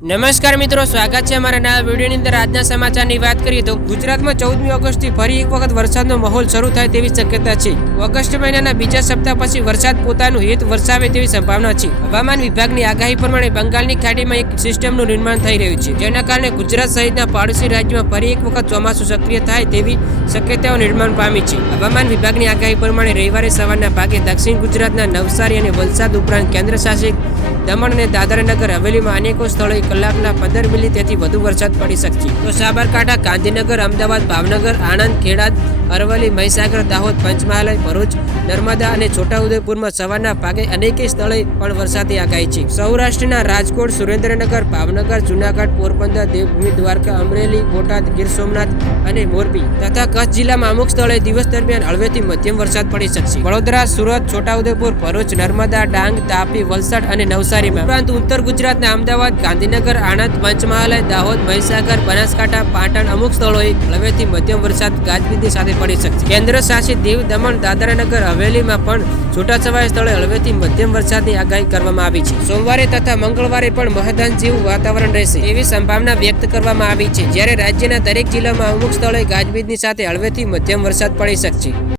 નમસ્કાર મિત્રો, સ્વાગત છે અમારા નવા વિડીયોની અંદર. આજના સમાચારની વાત કરીએ તો ગુજરાતમાં ચૌદમી ઓગસ્ટથી ફરી એક વખત વરસાદનો માહોલ શરૂ થાય તેવી શક્યતા છે. ઓગસ્ટ મહિનાના બીજા સપ્તાહ પછી વરસાદ પોતાનું હિત વરસાવે તેવી સંભાવના છે. હવામાન વિભાગની આગાહી પ્રમાણે બંગાળની ખાડીમાં એક સિસ્ટમનું નિર્માણ થઈ રહ્યું છે, જેના કારણે ગુજરાત સહિતના પાડોશી રાજ્યમાં ફરી એક વખત ચોમાસું સક્રિય થાય તેવી શક્યતાઓ નિર્માણ પામી છે. હવામાન વિભાગની આગાહી પ્રમાણે રવિવારે સવારના ભાગે દક્ષિણ ગુજરાતના નવસારી અને વલસાડ ઉપરાંત કેન્દ્ર શાસિત દમણ અને દાદરાનગર હવેલીમાં અનેકો સ્થળોએ કલાકના પંદર મિલી તેથી વધુ વરસાદ પડી શકશે. તો સાબરકાંઠા, ગાંધીનગર, અમદાવાદ, ભાવનગર, આણંદ ખેડા અરવલ્લી, મહીસાગર, દાહોદ, પંચમહાલ, ભરૂચ, નર્મદા અને છોટાઉદેપુરમાં સવારના ભાગે અનેક સ્થળોએ પણ વરસાદની આગાહી છે. સૌરાષ્ટ્રના રાજકોટ, સુરેન્દ્રનગર, ભાવનગર, જુનાગઢ, પોરબંદર, દેવભૂમિ, દ્વારકા, અમરેલી, બોટાદ, ગીર સોમનાથ અને મોરબી તથા કચ્છ જિલ્લામાં અમુક સ્થળોએ દિવસ દરમિયાન હળવેથી મધ્યમ વરસાદ પડી શકશે. વડોદરા, સુરત, છોટાઉદેપુર, ભરૂચ, નર્મદા, ડાંગ, તાપી, વલસાડ અને નવસારીમાં. ઉપરાંત ઉત્તર ગુજરાતના અમદાવાદ, ગાંધીનગર, આણંદ, પંચમહાલ, દાહોદ, મહીસાગર, બનાસકાંઠા, પાટણ અમુક સ્થળોએ હળવેથી મધ્યમ વરસાદ ગાજવીજની સાથે પડી શકશે. કેન્દ્ર શાસિત દીવ, દમણ, દાદરાનગર, હવેલીમાં પણ છૂટાછવાયા સ્થળે હળવેથી મધ્યમ વરસાદની આગાહી કરવામાં આવી છે. સોમવારે તથા મંગળવારે પણ મહદાન જેવું વાતાવરણ રહેશે એવી સંભાવના વ્યક્ત કરવામાં આવી છે. જ્યારે રાજ્યના દરેક જિલ્લામાં અમુક સ્થળે ગાજવીજની સાથે હળવેથી મધ્યમ વરસાદ પડી શકશે.